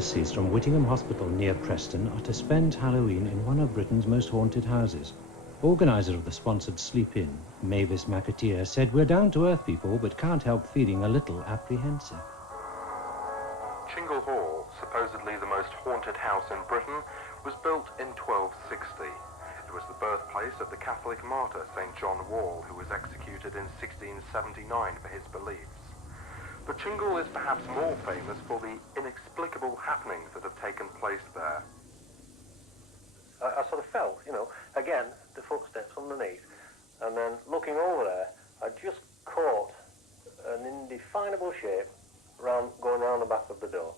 nurses from Whittingham Hospital near Preston are to spend Halloween in one of Britain's most haunted houses. Organiser of the sponsored sleep-in, Mavis McAteer, said, "We're down-to-earth people, but can't help feeling a little apprehensive." Chingle Hall, supposedly the most haunted house in Britain, was built in 1260. It was the birthplace of the Catholic martyr St. John Wall, who was executed in 1679 for his beliefs. But Chingle is perhaps more famous for the inexplicable happenings that have taken place there. I sort of felt, again, the footsteps underneath, and then looking over there, I just caught an indefinable shape going round the back of the door.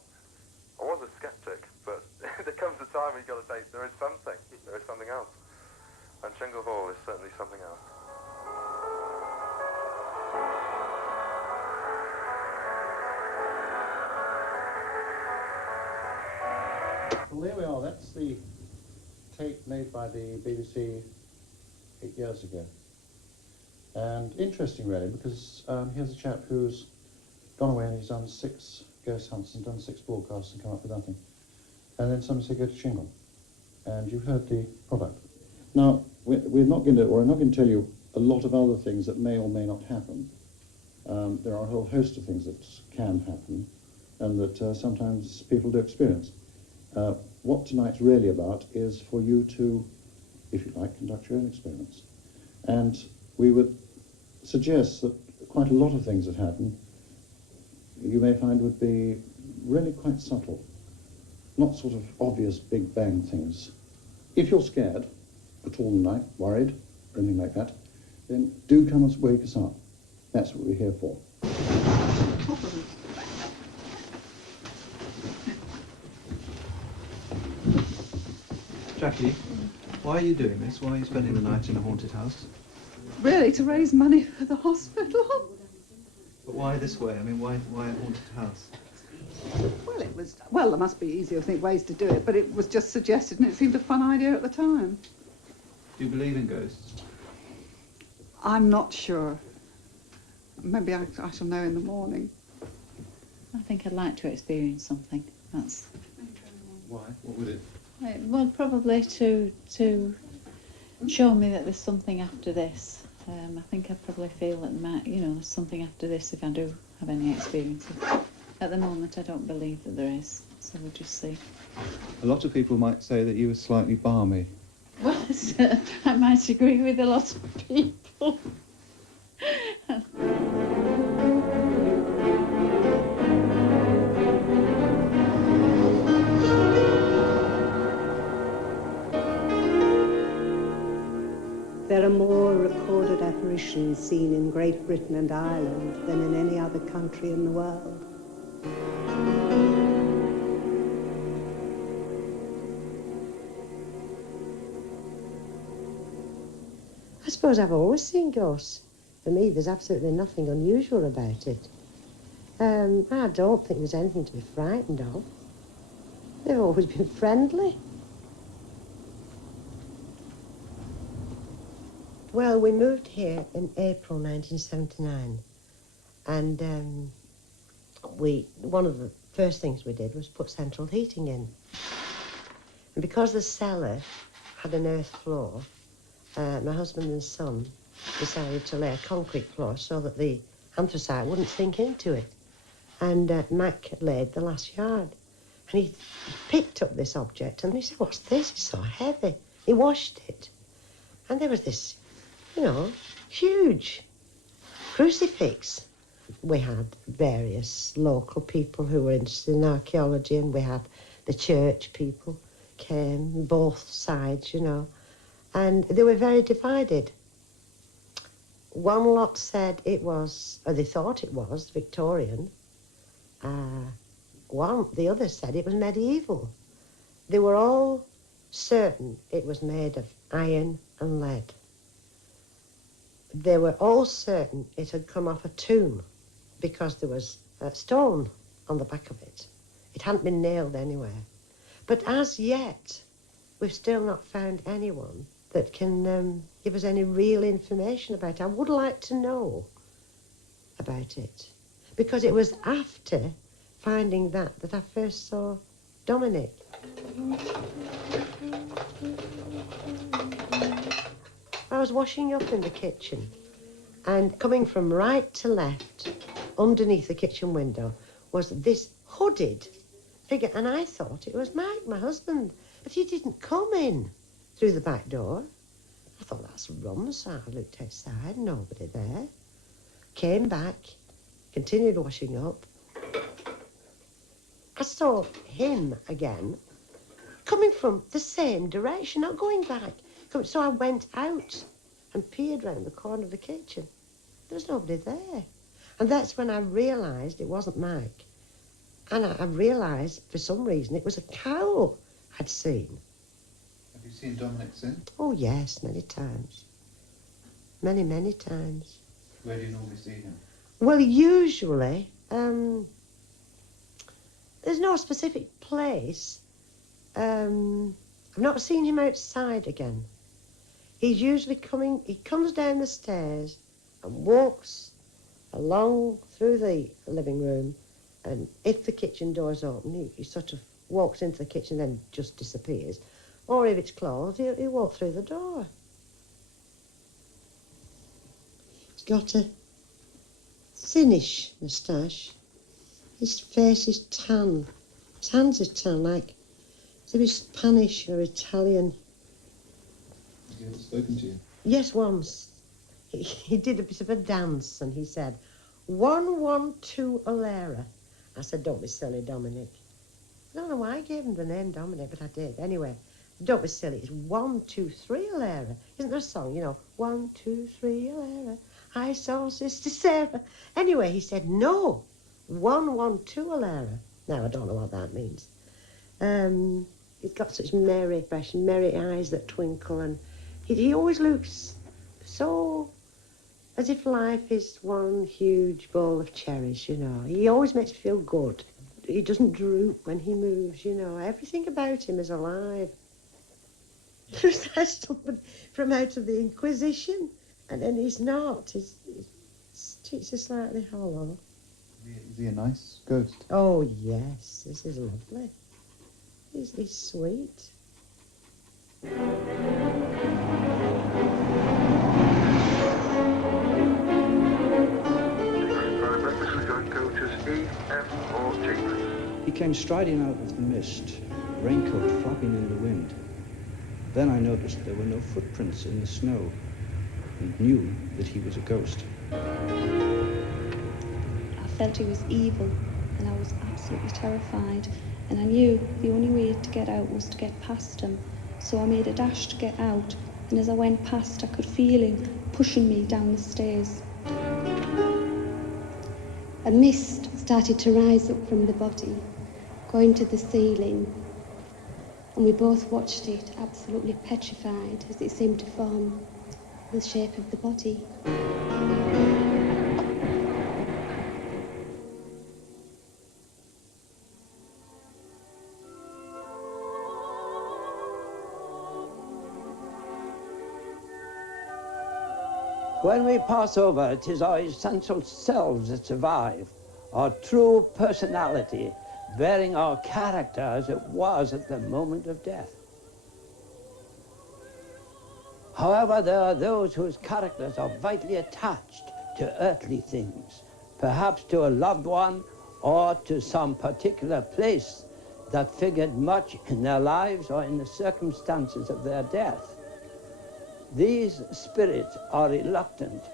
I was a skeptic, but there comes a time when you've got to say, there is something else. And Chingle Hall is certainly something else. Well, there we are. That's the tape made by the BBC 8 years ago. And interesting, really, because here's a chap who's gone away and he's done 6 ghost hunts and done 6 broadcasts and come up with nothing. And then somebody said, go to Chingle. And you've heard the product. Now, we're not going to tell you a lot of other things that may or may not happen. There are a whole host of things that can happen and that sometimes people do experience. What tonight's really about is for you to, if you like, conduct your own experiments. And we would suggest that quite a lot of things that happen you may find would be really quite subtle, not sort of obvious big bang things. If you're scared at all tonight, worried, or anything like that, then do come and wake us up. That's what we're here for. Jackie, why are you doing this? Why are you spending the night in a haunted house? Really, to raise money for the hospital. But why this way? I mean, why a haunted house? Well, there must be easier, ways to do it, but it was just suggested and it seemed a fun idea at the time. Do you believe in ghosts? I'm not sure. Maybe I shall know in the morning. I think I'd like to experience something. That's... Why? What would it? Well, probably to show me that there's something after this. I think I probably feel that there's something after this if I do have any experiences. At the moment, I don't believe that there is, so we'll just see. A lot of people might say that you were slightly balmy. Well, I might agree with a lot of people. There are more recorded apparitions seen in Great Britain and Ireland than in any other country in the world. I suppose I've always seen ghosts. For me, there's absolutely nothing unusual about it. I don't think there's anything to be frightened of. They've always been friendly. Well, we moved here in April 1979, and one of the first things we did was put central heating in. And because the cellar had an earth floor, my husband and son decided to lay a concrete floor so that the anthracite wouldn't sink into it. And Mac laid the last yard. And he picked up this object and he said, "What's this? It's so heavy." He washed it. And there was this, huge crucifix. We had various local people who were interested in archaeology, and we had the church people came, both sides, and they were very divided. One lot said it was, or they thought it was, Victorian. The other said it was medieval. They were all certain it was made of iron and lead. They were all certain it had come off a tomb because there was a stone on the back of it. It hadn't been nailed anywhere. But as yet, we've still not found anyone that can give us any real information about it. I would like to know about it, because it was after finding that I first saw Dominic. I was washing up in the kitchen, and coming from right to left, underneath the kitchen window, was this hooded figure, and I thought it was Mike, my husband, but he didn't come in through the back door. I thought, that's rum, so I looked outside, nobody there. Came back, continued washing up. I saw him again, coming from the same direction, not going back. So I went out and peered round the corner of the kitchen. There was nobody there. And that's when I realised it wasn't Mike. And I realised, for some reason, it was a cow I'd seen. Have you seen Dominic since? Oh, yes, many times. Many, many times. Where do you normally see him? Well, usually, there's no specific place. I've not seen him outside again. He's usually he comes down the stairs and walks along through the living room, and if the kitchen door's open, he sort of walks into the kitchen and then just disappears. Or if it's closed, he'll walk through the door. He's got a thinnish moustache. His face is tan. His hands are tan, like as if he's Spanish or Italian. Has he ever spoken to you? Yes, once. He did a bit of a dance, and he said, 112 Alera. I said, don't be silly, Dominic. I don't know why I gave him the name Dominic, but I did. Anyway, don't be silly. It's 123 Alera. Isn't there a song, you know? 123 Alera. I saw Sister Sarah. Anyway, he said, no, 112 Alera. Now, I don't know what that means. He's got such merry expression, merry eyes that twinkle, and he always looks so as if life is one huge bowl of cherries, you know. He always makes me feel good. He doesn't droop when he moves, you know. Everything about him is alive. There's someone from out of the Inquisition, and then he's not. His cheeks are slightly hollow. Is he a nice ghost? Oh, yes. This is lovely. He's sweet. He came striding out of the mist, raincoat flapping in the wind. Then I noticed there were no footprints in the snow and knew that he was a ghost. I felt he was evil, and I was absolutely terrified. And I knew the only way to get out was to get past him. So I made a dash to get out, and as I went past, I could feel him pushing me down the stairs. A mist started to rise up from the body, going to the ceiling, and we both watched it, absolutely petrified, as it seemed to form the shape of the body. When we pass over, it is our essential selves that survive, our true personality, bearing our character as it was at the moment of death. However, there are those whose characters are vitally attached to earthly things, perhaps to a loved one or to some particular place that figured much in their lives or in the circumstances of their death. These spirits are reluctant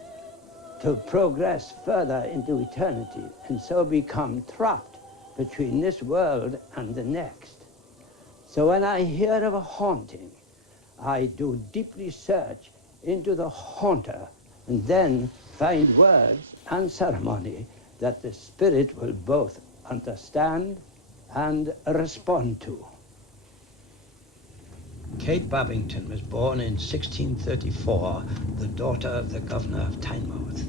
to progress further into eternity and so become trapped between this world and the next. So when I hear of a haunting, I do deeply search into the haunter and then find words and ceremony that the spirit will both understand and respond to. Kate Babington was born in 1634, the daughter of the governor of Tynemouth.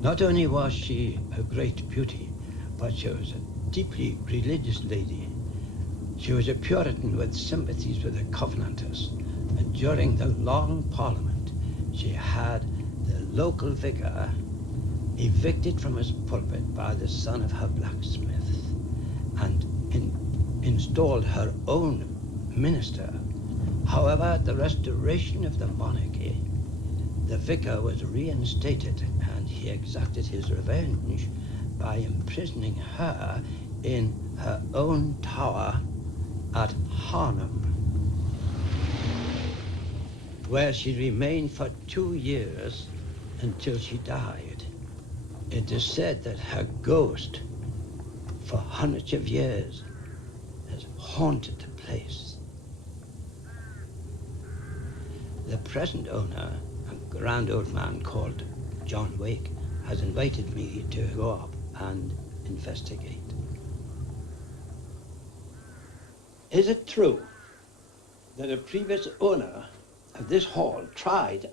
Not only was she a great beauty, but she was a deeply religious lady. She was a Puritan with sympathies with the Covenanters, and during the Long Parliament, she had the local vicar evicted from his pulpit by the son of her blacksmith. And in installed her own minister. However, at the restoration of the monarchy, the vicar was reinstated, and he exacted his revenge by imprisoning her in her own tower at Harnham, where she remained for 2 years until she died. It is said that her ghost, for hundreds of years, has haunted the place. The present owner, a grand old man called John Wake, has invited me to go up and investigate. Is it true that a previous owner of this hall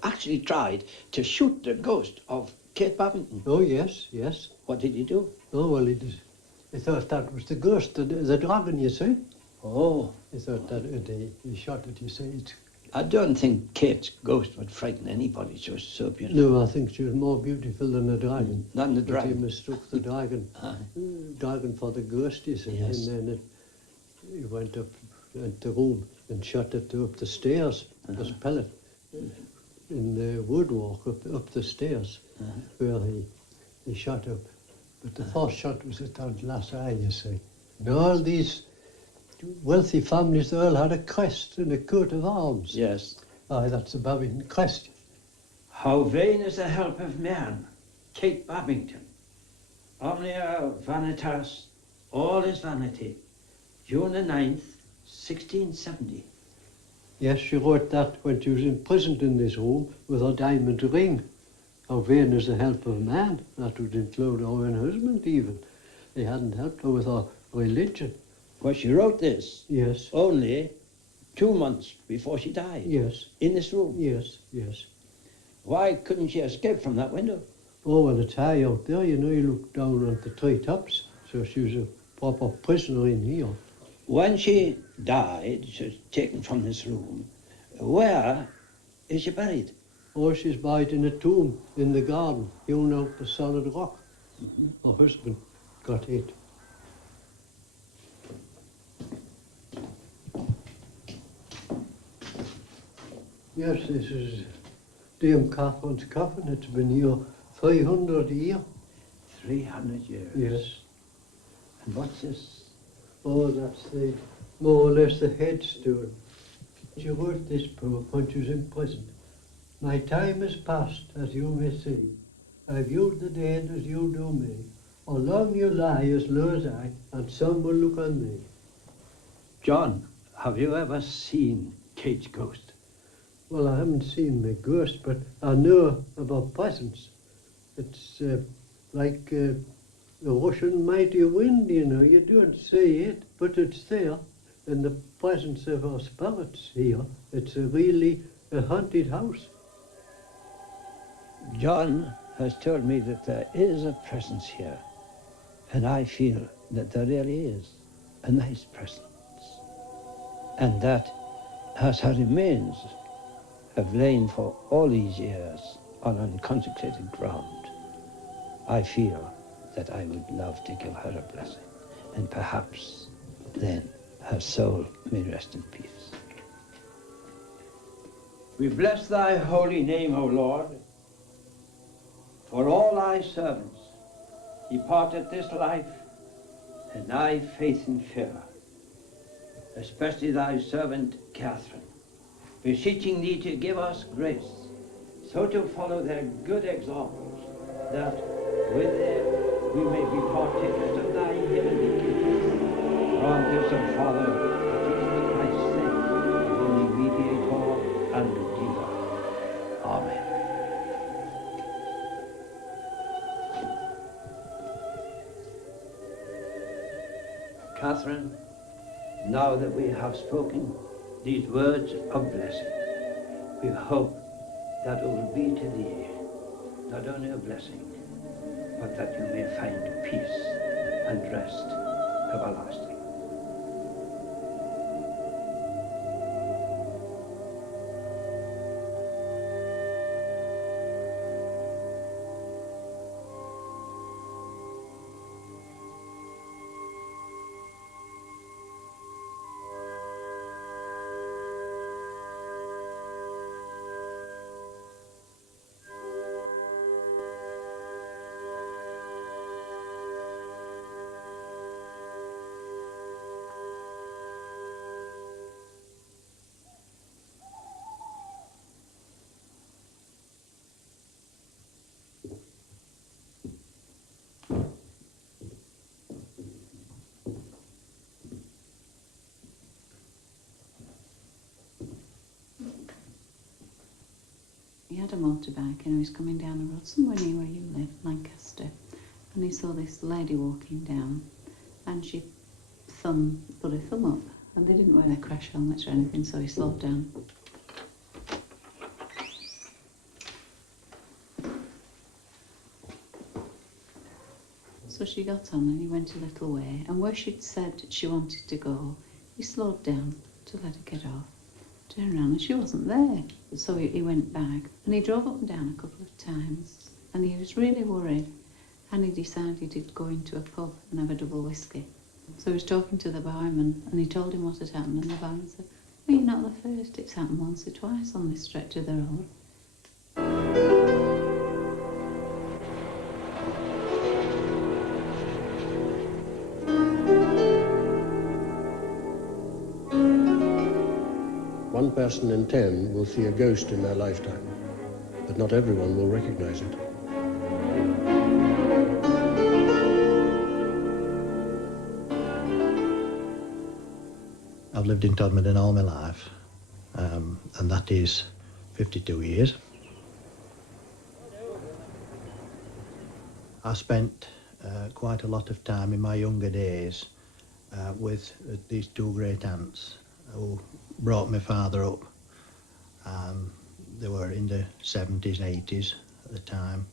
actually tried to shoot the ghost of Kate Babington? Oh, yes, yes. What did he do? Oh, well, he thought that was the ghost, the dragon, you see. Oh. He thought that he shot it, you see. I don't think Kate's ghost would frighten anybody. She was so beautiful. No, I think she was more beautiful than the dragon. Than the But dragon. he mistook the dragon. Dragon for the ghost, you see. Yes. And then he went up into the room and shot it up the stairs. This pellet in the woodwork up the stairs where he shot up. But the first shot was at that last eye, you see. And all these wealthy families, they all had a crest and a coat of arms. Yes. Aye, that's the Babington crest. How vain is the help of man, Kate Babington. Omnia vanitas, all is vanity. June the 9th, 1670. Yes, she wrote that when she was imprisoned in this room with her diamond ring. How vain is the help of man. That would include her own husband even. They hadn't helped her with her religion. Well, she wrote this Yes, only 2 months before she died. yes, In this room. yes, yes. Why couldn't she escape from that window? Oh, well, it's high out there, you know, you look down at the treetops. So she was a proper prisoner in here. When she died, she was taken from this room. Where is she buried? Oh, she's buried in a tomb in the garden, hewn out the solid rock. Her husband got it. Yes, this is Dame Catherine's coffin. It's been here 300 years. 300 years. Yes. And what's this? Oh, that's the more or less the headstone. She wrote this poem when she was in prison. My time is past, as you may see. I viewed the dead as you do me. Or long you lie as low as I, and some will look on me. John, have you ever seen Kate's ghost? Well, I haven't seen the ghost, but I know of her presence. It's like the Russian mighty wind, you know. You don't see it, but it's there. In the presence of our spirits here, it's really a haunted house. John has told me that there is a presence here, and I feel that there really is a nice presence, and that as her remains have lain for all these years on unconsecrated ground, I feel that I would love to give her a blessing, and perhaps then her soul may rest in peace. We bless thy holy name, O Lord, for all thy servants departed this life in thy faith and fear, especially thy servant Catherine, beseeching thee to give us grace so to follow their good examples, that with them we may be partakers of thy heavenly kingdom. Grant this, O Father, Jesus Christ's sake, the only mediator and redeemer. Amen. Catherine, now that we have spoken these words of blessing, we hope that it will be to thee not only a blessing, but that you may find peace and rest everlasting. had a motorbike and he was coming down the road somewhere near where you live, Lancaster, and he saw this lady walking down, and she put her thumb up, and they didn't wear their crash helmets or anything, so he slowed down. So she got on and he went a little way, and where she'd said she wanted to go, he slowed down to let her get off. Turned around and she wasn't there. So he went back and he drove up and down a couple of times, and he was really worried, and he decided he'd go into a pub and have a double whiskey. So he was talking to the barman and he told him what had happened, and the barman said, well, you're not the first, it's happened once or twice on this stretch of the road. One person in 10 will see a ghost in their lifetime, but not everyone will recognize it. I've lived in Todmorden all my life, and that is 52 years. I spent quite a lot of time in my younger days with these two great aunts who brought my father up. They were in the 70s, 80s at the time.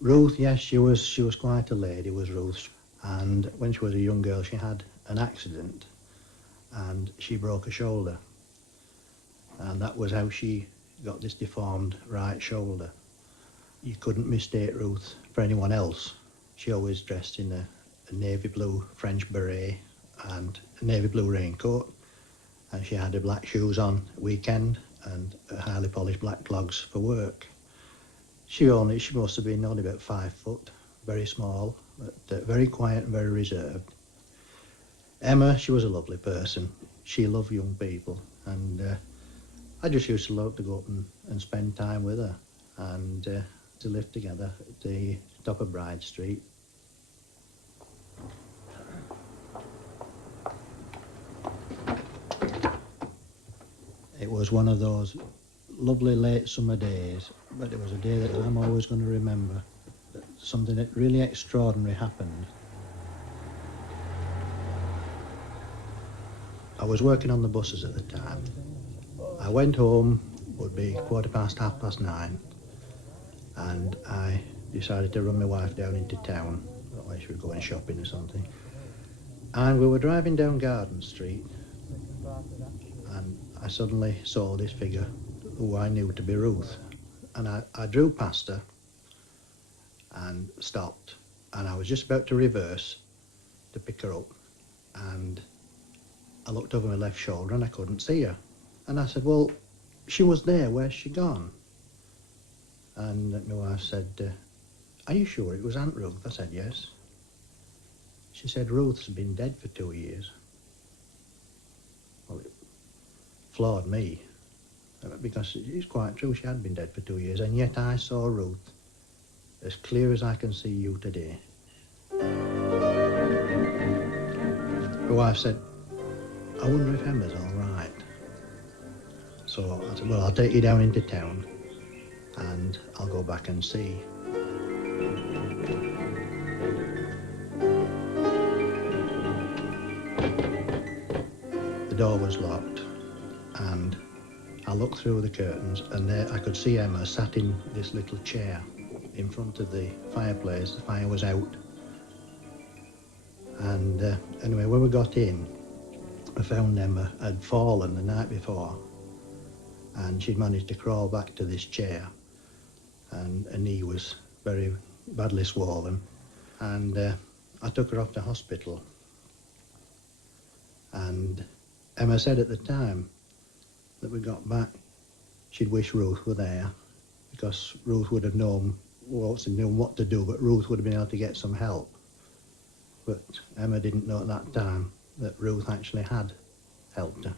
Ruth, yes, she was quite a lady, was Ruth. And when she was a young girl, she had an accident and she broke her shoulder. And that was how she got this deformed right shoulder. You couldn't mistake Ruth for anyone else. She always dressed in a navy blue French beret and a navy blue raincoat. And she had her black shoes on weekend and her highly polished black clogs for work. She must have been only about 5 foot, very small, but very quiet and very reserved. Emma, she was a lovely person. She loved young people, and I just used to love to go up and spend time with her, and to live together at the top of Bride Street. It was one of those lovely late summer days, but it was a day that I'm always going to remember. Something that really extraordinary happened. I was working on the buses at the time. I went home, would be 9:15, and I decided to run my wife down into town, like she was going shopping or something. And we were driving down Garden Street, and I suddenly saw this figure who I knew to be Ruth. And I drew past her and stopped, and I was just about to reverse to pick her up, and I looked over my left shoulder and I couldn't see her. And I said, well, she was there, where's she gone? And my wife said, are you sure it was Aunt Ruth? I said, yes. She said, Ruth's been dead for 2 years. Well, it floored me, because it's quite true, she had been dead for 2 years, and yet I saw Ruth as clear as I can see you today. My wife said, I wonder if Emma's all right. So I said, well, I'll take you down into town and I'll go back and see. The door was locked, and I looked through the curtains, and there I could see Emma sat in this little chair in front of the fireplace. The fire was out. And anyway, when we got in, I found Emma had fallen the night before, and she'd managed to crawl back to this chair, and her knee was very badly swollen. And I took her off to hospital. And Emma said at the time that we got back, she'd wish Ruth were there, because Ruth would have known what to do, but Ruth would have been able to get some help. But Emma didn't know at that time that Ruth actually had helped her.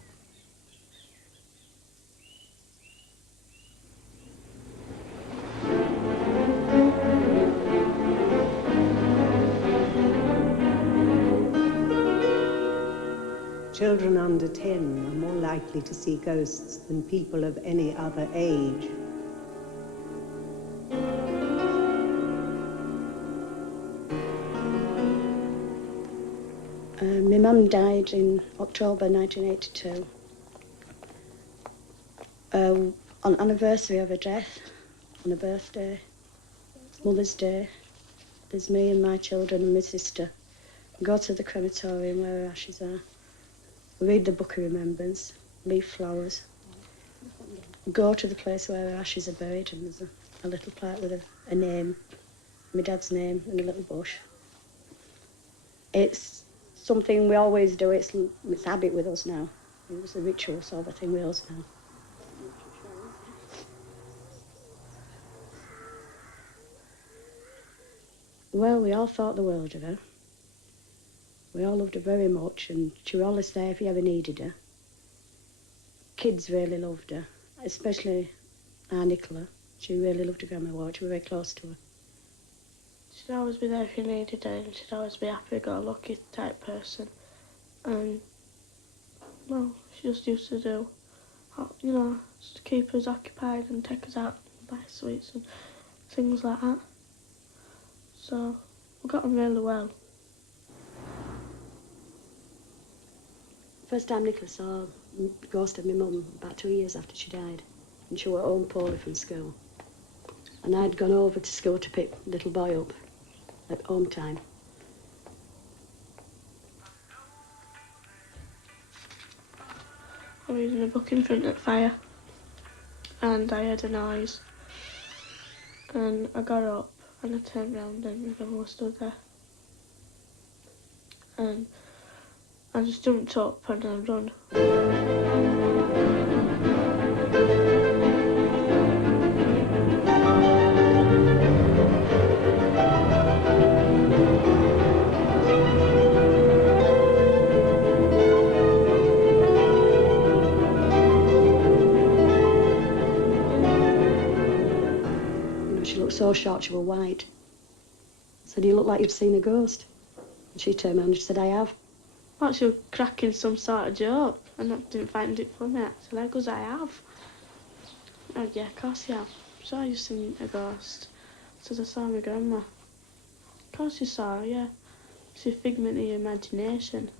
Children under 10 are more likely to see ghosts than people of any other age. My mum died in October 1982. On anniversary of her death, on her birthday, Mother's Day, there's me and my children and my sister. We go to the crematorium where her ashes are. We read the Book of Remembrance, leave flowers. We go to the place where her ashes are buried, and there's a little plaque with a name, my dad's name, and a little bush. It's something we always do. It's habit with us now. It was a ritual sort of thing with us now. Well, we all thought the world of her. We all loved her very much, and she was always there if you ever needed her. Kids really loved her, especially our Nicola. She really loved her Grandma Ward. She was very close to her. She'd always be there if you needed her, and she'd always be happy, go-lucky type person. And, well, she just used to do, you know, just to keep us occupied and take us out and buy sweets and things like that. So, we got on really well. First time Nicola saw the ghost of my mum about 2 years after she died, and she was at home poorly from school. And I'd gone over to school to pick the little boy up at home time. I was reading a book in front of the fire, and I heard a noise, and I got up and I turned round and my mum was stood there, and I just jumped up and I run. She looked so short, she was white. I said, you look like you'd seen a ghost. And she turned around and she said, I have. Like she was cracking some sort of joke, and I didn't find it funny. I said, like, 'cause I have. Oh, yeah, of course you have. So you've seen a ghost. I said, I saw my grandma. Of course you saw her, yeah. It's a figment of your imagination.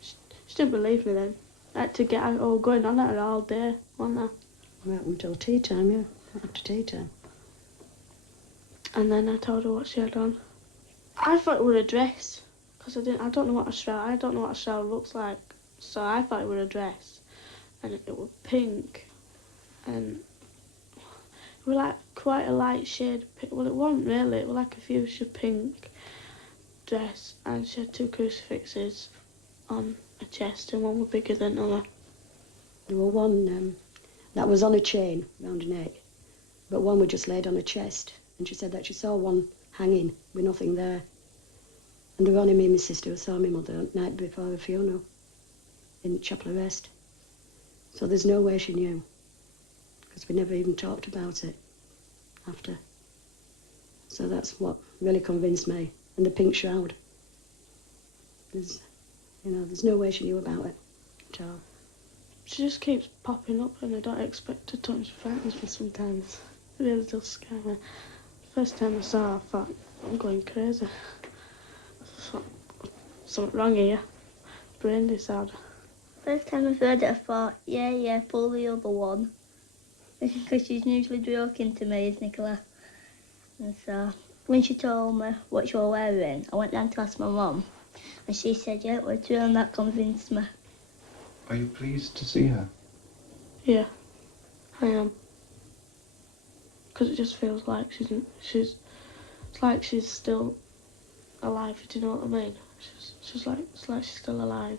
She didn't believe me then. I had to get out, going on at her all day, wasn't I? Well, until tea time, yeah. After tea time. And then I told her what she had on. I thought it was a dress, because I don't know what a shroud looks like. So I thought it was a dress, and it was pink, and it was like quite a light shade of pink. Well, it wasn't really, it was like a fuchsia pink dress, and she had 2 crucifixes on her chest, and one was bigger than the other. There was one that was on a chain round her neck, but one was just laid on her chest. And she said that she saw one hanging with nothing there. And there were only me and my sister who saw my mother the night before the funeral in Chapel of Rest. So there's no way she knew, because we never even talked about it after. So that's what really convinced me. And the pink shroud. There's no way she knew about it at all. She just keeps popping up, and I don't expect her to. She frightens me sometimes. It really does scare me. First time I saw her, I thought, I'm going crazy. Something wrong here. Brain disorder. First time I heard it, I thought, yeah, pull the other one. Because she's usually joking to me, is Nicola. And so, when she told me what she was wearing, I went down to ask my mum. And she said, yeah, it was true, and that convinced me. Are you pleased to see her? Yeah, I am. Because it just feels like it's like she's still alive, do you know what I mean? It's like she's still alive.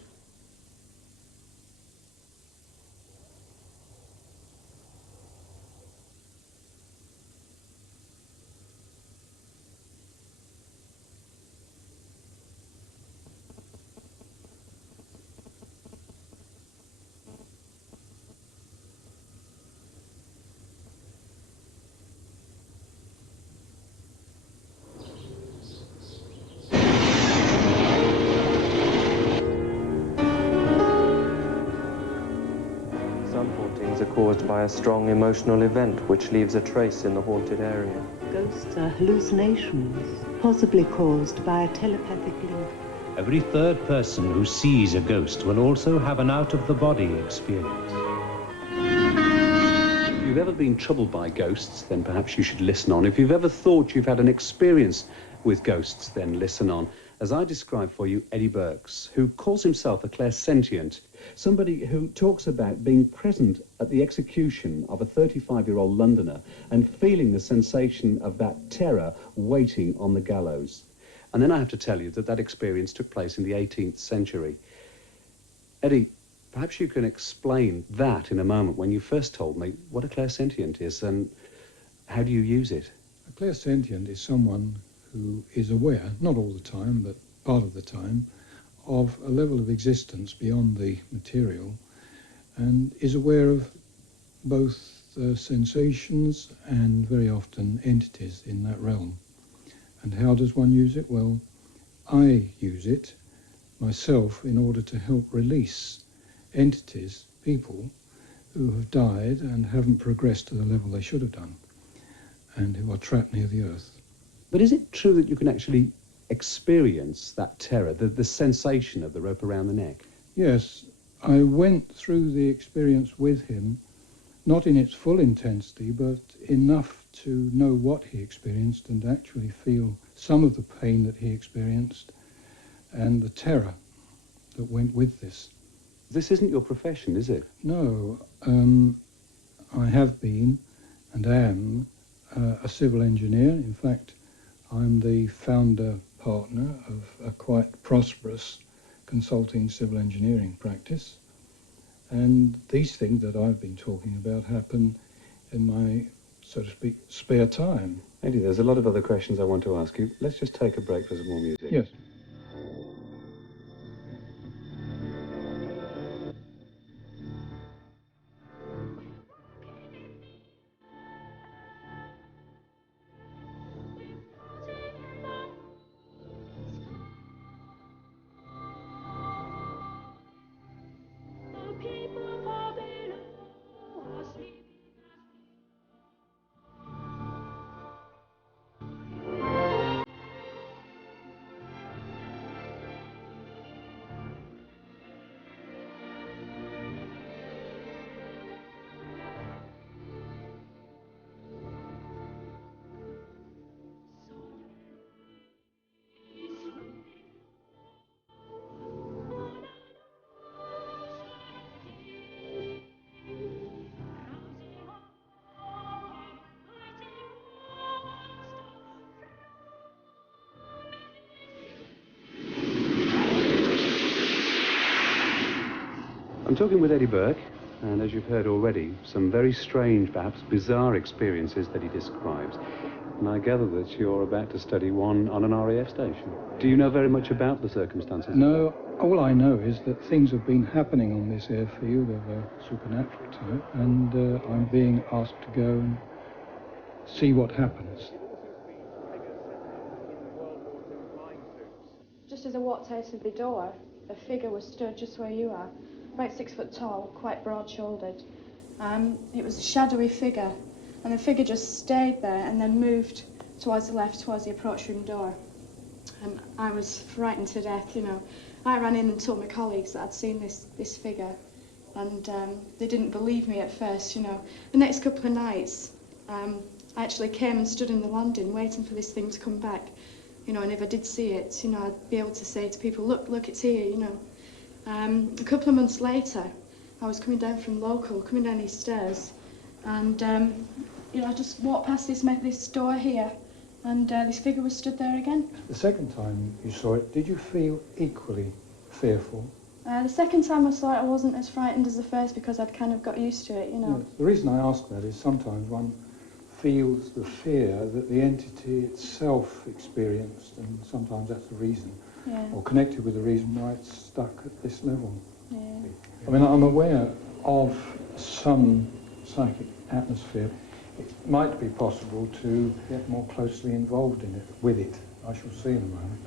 Caused by a strong emotional event which leaves a trace in the haunted area. Ghosts are hallucinations, possibly caused by a telepathic link Every third person who sees a ghost will also have an out-of-the-body experience. If you've ever been troubled by ghosts, then perhaps you should listen on. If you've ever thought you've had an experience with ghosts, then listen on. As I describe for you Eddie Burks, who calls himself a clairsentient, somebody who talks about being present at the execution of a 35-year-old Londoner and feeling the sensation of that terror waiting on the gallows. And then I have to tell you that that experience took place in the 18th century. Eddie, perhaps you can explain that in a moment when you first told me what a clairsentient is and how do you use it? A clairsentient is someone who is aware, not all the time, but part of the time, of a level of existence beyond the material and is aware of both sensations and very often entities in that realm. And how does one use it? Well, I use it myself in order to help release entities, people who have died and haven't progressed to the level they should have done and who are trapped near the earth. But is it true that you can actually experience that terror, the sensation of the rope around the neck? Yes, I went through the experience with him, not in its full intensity, but enough to know what he experienced and actually feel some of the pain that he experienced and the terror that went with this. This isn't your profession, is it? No, I have been and am a civil engineer. In fact, I'm the founder partner of a quite prosperous consulting civil engineering practice. And these things that I've been talking about happen in my, so to speak, spare time. Eddie, there's a lot of other questions I want to ask you. Let's just take a break for some more music. Yes. I'm talking with Eddie Burke, and as you've heard already, some very strange, perhaps bizarre experiences that he describes. And I gather that you're about to study one on an RAF station. Do you know very much about the circumstances? No, all I know is that things have been happening on this airfield of a supernatural type, and I'm being asked to go and see what happens. Just as I walked out of the door, a figure was stood just where you are, about 6 foot tall, quite broad-shouldered. It was a shadowy figure, and the figure just stayed there and then moved towards the left, towards the approach room door. And I was frightened to death, you know. I ran in and told my colleagues that I'd seen this figure, and they didn't believe me at first, you know. The next couple of nights, I actually came and stood in the landing waiting for this thing to come back, you know, and if I did see it, you know, I'd be able to say to people, look, it's here, you know. A couple of months later, I was coming down from local, coming down these stairs, and, you know, I just walked past this door here, and this figure was stood there again. The second time you saw it, did you feel equally fearful? The second time I saw it, I wasn't as frightened as the first because I'd kind of got used to it, you know. No, the reason I ask that is sometimes one feels the fear that the entity itself experienced, and sometimes that's the reason. Yeah. Or connected with the reason why it's stuck at this level. Yeah. I mean, I'm aware of some psychic atmosphere. It might be possible to get more closely involved in it, with it. I shall see in a moment.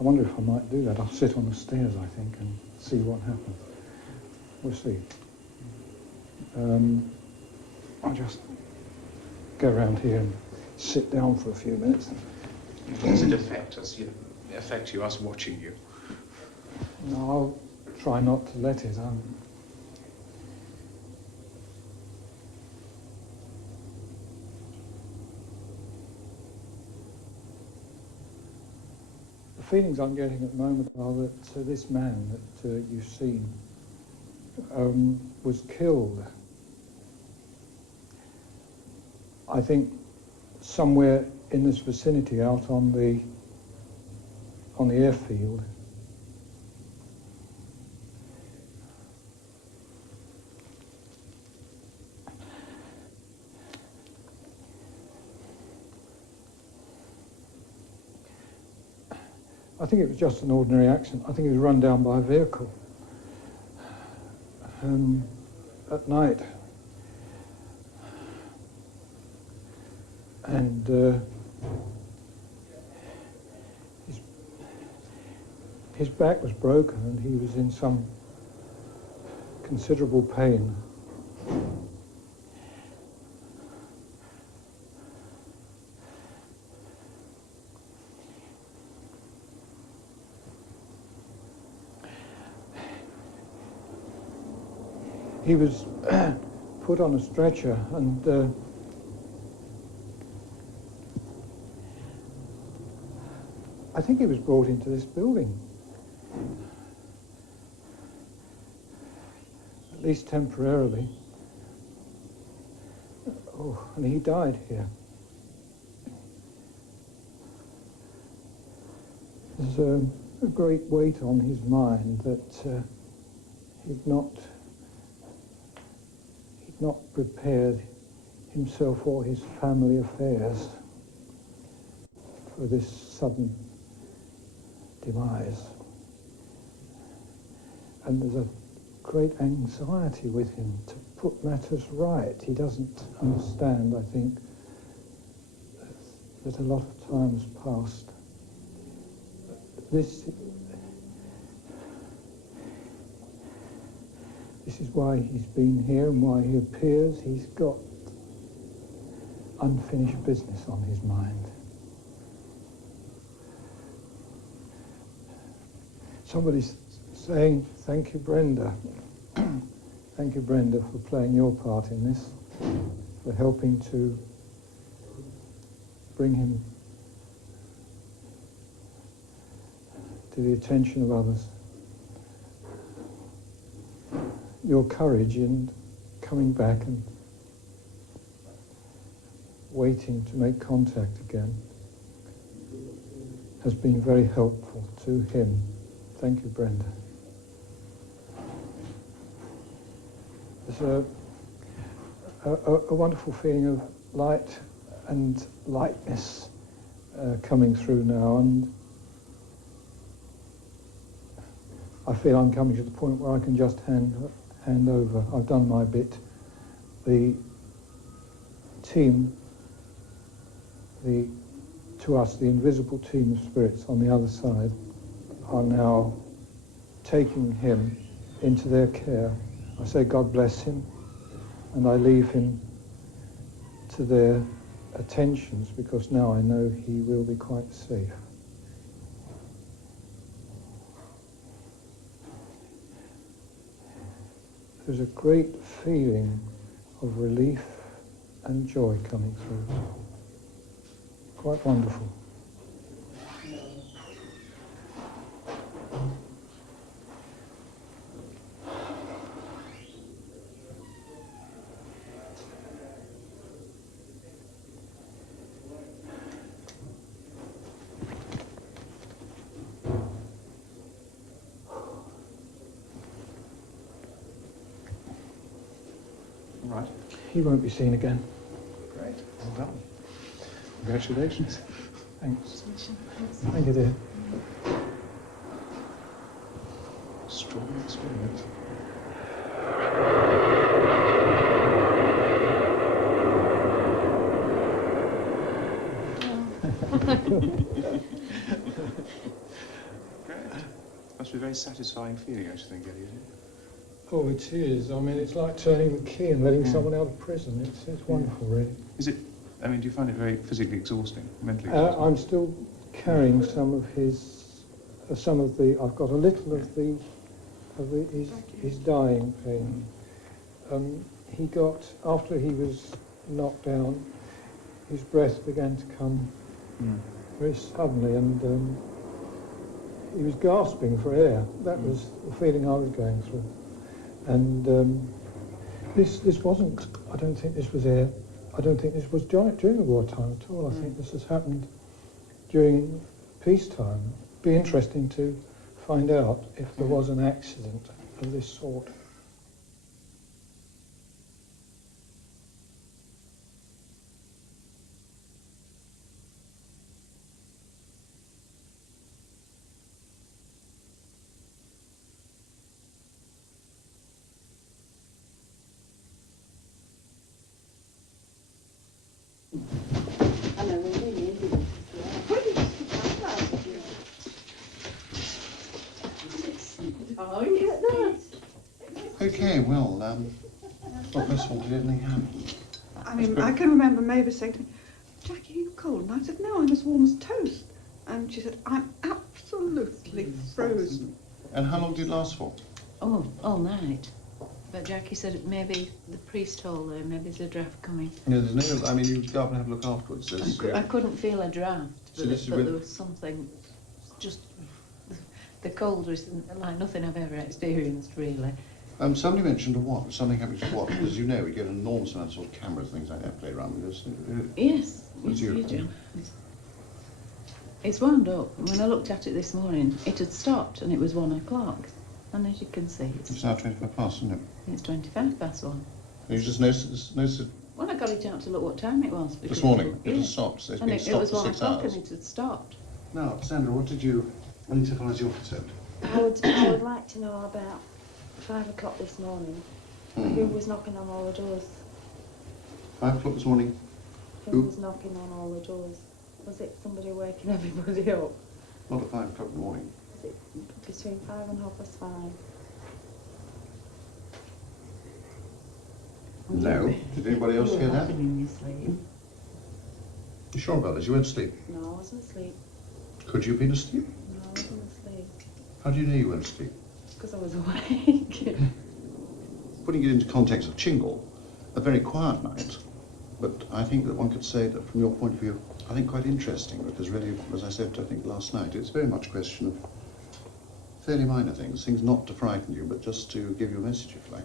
I wonder if I might do that. I'll sit on the stairs, I think, and see what happens. We'll see. I'll just go around here and sit down for a few minutes. Does it affect you, us watching you? No, I'll try not to let it. The feelings I'm getting at the moment are that this man that you've seen was killed. I think somewhere in this vicinity, out on the airfield. I think it was just an ordinary accident. I think he was run down by a vehicle at night. And his back was broken and he was in some considerable pain. He was put on a stretcher and I think he was brought into this building, at least temporarily. Oh, and he died here. There's a great weight on his mind that he'd not prepared himself or his family affairs for this sudden demise. And there's a great anxiety with him to put matters right. He doesn't understand, I think, that a lot of time has passed. This is why he's been here and why he appears. He's got unfinished business on his mind. Somebody's saying, thank you, Brenda. Thank you, Brenda, for playing your part in this, for helping to bring him to the attention of others. Your courage in coming back and waiting to make contact again has been very helpful to him. Thank you, Brenda. There's a wonderful feeling of light and lightness coming through now, and I feel I'm coming to the point where I can just hand over. I've done my bit. The team, to us, the invisible team of spirits on the other side, are now taking him into their care. I say God bless him, and I leave him to their attentions, because now I know he will be quite safe. There's a great feeling of relief and joy coming through. Quite wonderful. Right. He won't be seen again. Great. Well done. Congratulations. Thanks. Thank you, dear. Strong experience. Great. Must be a very satisfying feeling, I should think, Eddie, isn't it? Oh, it is. I mean, it's like turning the key and letting someone out of prison. It's wonderful, really. Is it I mean, do you find it very physically exhausting, mentally exhausting? I'm still carrying some of his, I've got a little of his dying pain. He got, after he was knocked down, his breath began to come very suddenly, and he was gasping for air. That was the feeling I was going through. And this wasn't, I don't think this was air. I don't think this was during the wartime at all. I think this has happened during peacetime. It'd be interesting to find out if there was an accident of this sort. Okay, well, first of all, did anything happen? I mean, I can remember Mavis saying to me, Jackie, are you cold? And I said, no, I'm as warm as toast. And she said, I'm absolutely frozen. And how long did it last for? Oh, all night. But Jackie said maybe the priest told her, maybe there's a draft coming. No, there's no, I mean, you go up and have a look afterwards. I couldn't feel a draft, So but, this is but there was something, just, the cold was like nothing I've ever experienced, really. Somebody mentioned a watch, something happened to watch. As you know, we get an enormous amount of sort of cameras, things like that, play around with this. Yes, yes, you do. It's wound up. When I looked at it this morning, it had stopped and it was 1 o'clock. And as you can see, it's now 25 past, isn't it? It's 25 past 1. You just noticed When I got it out to look what time it was. This morning, it had stopped. So it's been stopped it was for 1 6 o'clock hours. and it had stopped. Now, Sandra, what did you, insofar as you're concerned? I would like to know about 5 o'clock this morning. Who was knocking on all the doors? 5 o'clock this morning? Who was knocking on all the doors? Was it somebody waking everybody up? Not at 5 o'clock in the morning. Was it between 5 and 5:30? No. Did anybody else hear that? In your sleep. You sure about this? You weren't asleep? No, I wasn't asleep. Could you have been asleep? No, I wasn't asleep. How do you know you weren't asleep? Because I was awake. Putting it into context of Chingle, a very quiet night, but I think that one could say that from your point of view, I think quite interesting, because really, as I said, I think last night, it's very much a question of fairly minor things not to frighten you, but just to give you a message, if you like.